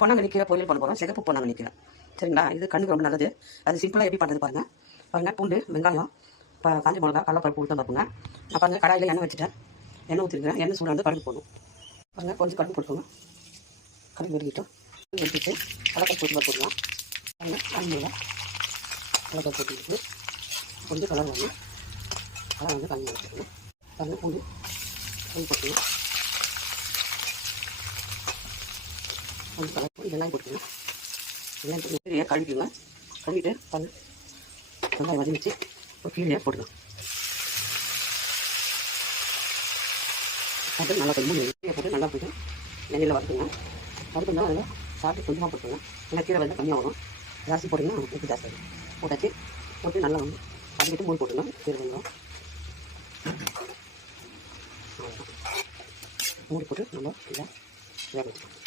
பொன்னாங்கண்ணி கீரை பொரியல் பண்ண போகிறோம். சிகப்பு பொன்னாங்கண்ணி கீரை. சரிங்களா? இது கண்ணுக்கு ரொம்ப நல்லது. அது சிம்பிளாக எப்படி பண்ணுறது பாருங்கள். பூண்டு, வெங்காயம், காஞ்ச மிளகா, கடலைப்பருப்பு, உளுத்தம் பருப்புங்க. நான் பாருங்கள் கடாயில் எண்ணெய் வச்சுட்டேன். எண்ணெய் ஊற்றிருக்கிறேன். எண்ணெய் சூடாக வந்து கடுகு போடணும். பாருங்கள் கொஞ்சம் கடுகு போட்டுக்கோங்க. கடுகு வெடிக்கிட்டோம். வெடிச்சிட்டு கடலைப்பருப்பு உளுத்தம் போட்டுக்கலாம். பாருங்கள் காஞ்ச மிளகா, கடலைப்பருப்பு போட்டுக்கிட்டு கொஞ்சம் கலர் வந்து காஞ்ச மிளகா போட்டுக்கணும். பாருங்கள் பூண்டு போட்டுக்கணும். கொஞ்சம் கலர் வெங்காயம் போட்டுக்கணும். வெங்காயம் போட்டு கழுவிடுங்க. கழுவிட்டு பாருங்கள் வெங்காயம் வதங்கிச்சு. ஒரு கீழே போட்டுக்கலாம். அது நல்லா கொஞ்சம் கீழே போட்டு நல்லா போட்டு எண்ணெயில் வறுத்துங்க. வறுத்துனா அதில் சாப்பிட்டு கொஞ்சமாக போட்டுக்கோங்க. ஏன்னா கீரை வந்து கம்மியாக வரும். ஜாஸ்தி போட்டிங்கன்னா உப்பு ஜாஸ்தி ஆகும். போட்டாச்சு. போட்டு நல்லா வந்து வதக்கிட்டு மூடி போட்டுக்கலாம். கீரை வெங்காயம் மூடி போட்டு நல்லா இதை வேக வச்சுக்கலாம்.